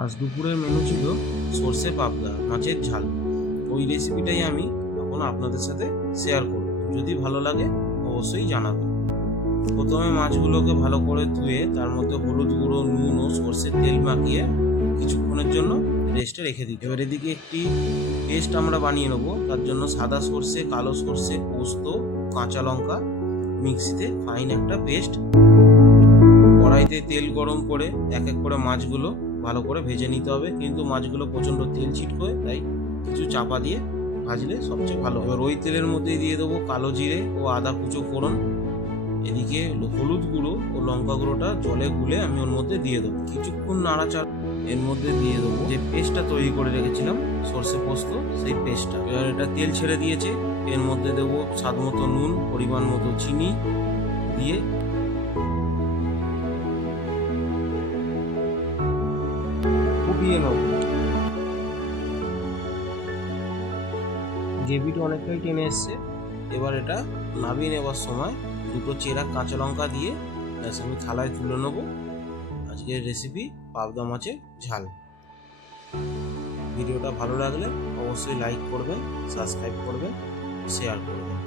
আজ দুপুরের মেনু ছিল সর্ষে পাবদা মাছের ঝাল। ওই রেসিপিটাই আমি এখন আপনাদের সাথে শেয়ার করব। যদি ভালো লাগে অবশ্যই জানাবেন। প্রথমে মাছগুলোকে ভালো করে ধুয়ে তার মধ্যে হলুদ গুঁড়ো, নুন ও সর্ষের তেল মাখিয়ে কিছুক্ষণের জন্য রেস্টে রেখে দিই। এবার এদিকে একটি পেস্ট আমরা বানিয়ে নেব। তার জন্য সাদা সর্ষে, কালো সর্ষে, পোস্ত, কাঁচা লঙ্কা মিক্সিতে ফাইন একটা পেস্ট। কড়াইতে তেল গরম করে এক এক করে মাছগুলো ভালো করে ভেজে নিতে হবে, কিন্তু মাছগুলো প্রচণ্ড তেল ছিটকোয়, তাই কিছু চাপা দিয়ে ভাজলে সবচেয়ে ভালো। এবার ওই তেলের মধ্যে দিয়ে দেবো কালো জিরে ও আদা কুচো ফোড়ন। এদিকে হলুদ গুঁড়ো ও লঙ্কা গুঁড়োটা জলে গুলে আমি ওর মধ্যে দিয়ে দেবো। কিছুক্ষণ নাড়াচাড়া এর মধ্যে দিয়ে দেবো যে পেস্টটা তৈরি করে রেখেছিলাম সর্ষে পোস্ত, সেই পেস্টটা। এবার এটা তেল ছেড়ে দিয়েছে, এর মধ্যে দেবো স্বাদ মতো নুন, পরিমাণ মতো চিনি দিয়ে ফুটিয়ে নেব। গ্রেভিটা অনেকটাই টেনে এসছে। এবার এটা নামিয়ে নেবার সময় দুটো চেরা কাঁচা লঙ্কা দিয়ে ব্যাস আমি থালায় তুলে নেব। আজকের রেসিপি পাবদা মাছের ঝাল। ভিডিওটা ভালো লাগলে অবশ্যই লাইক করবেন, সাবস্ক্রাইব করবেন, শেয়ার করবেন।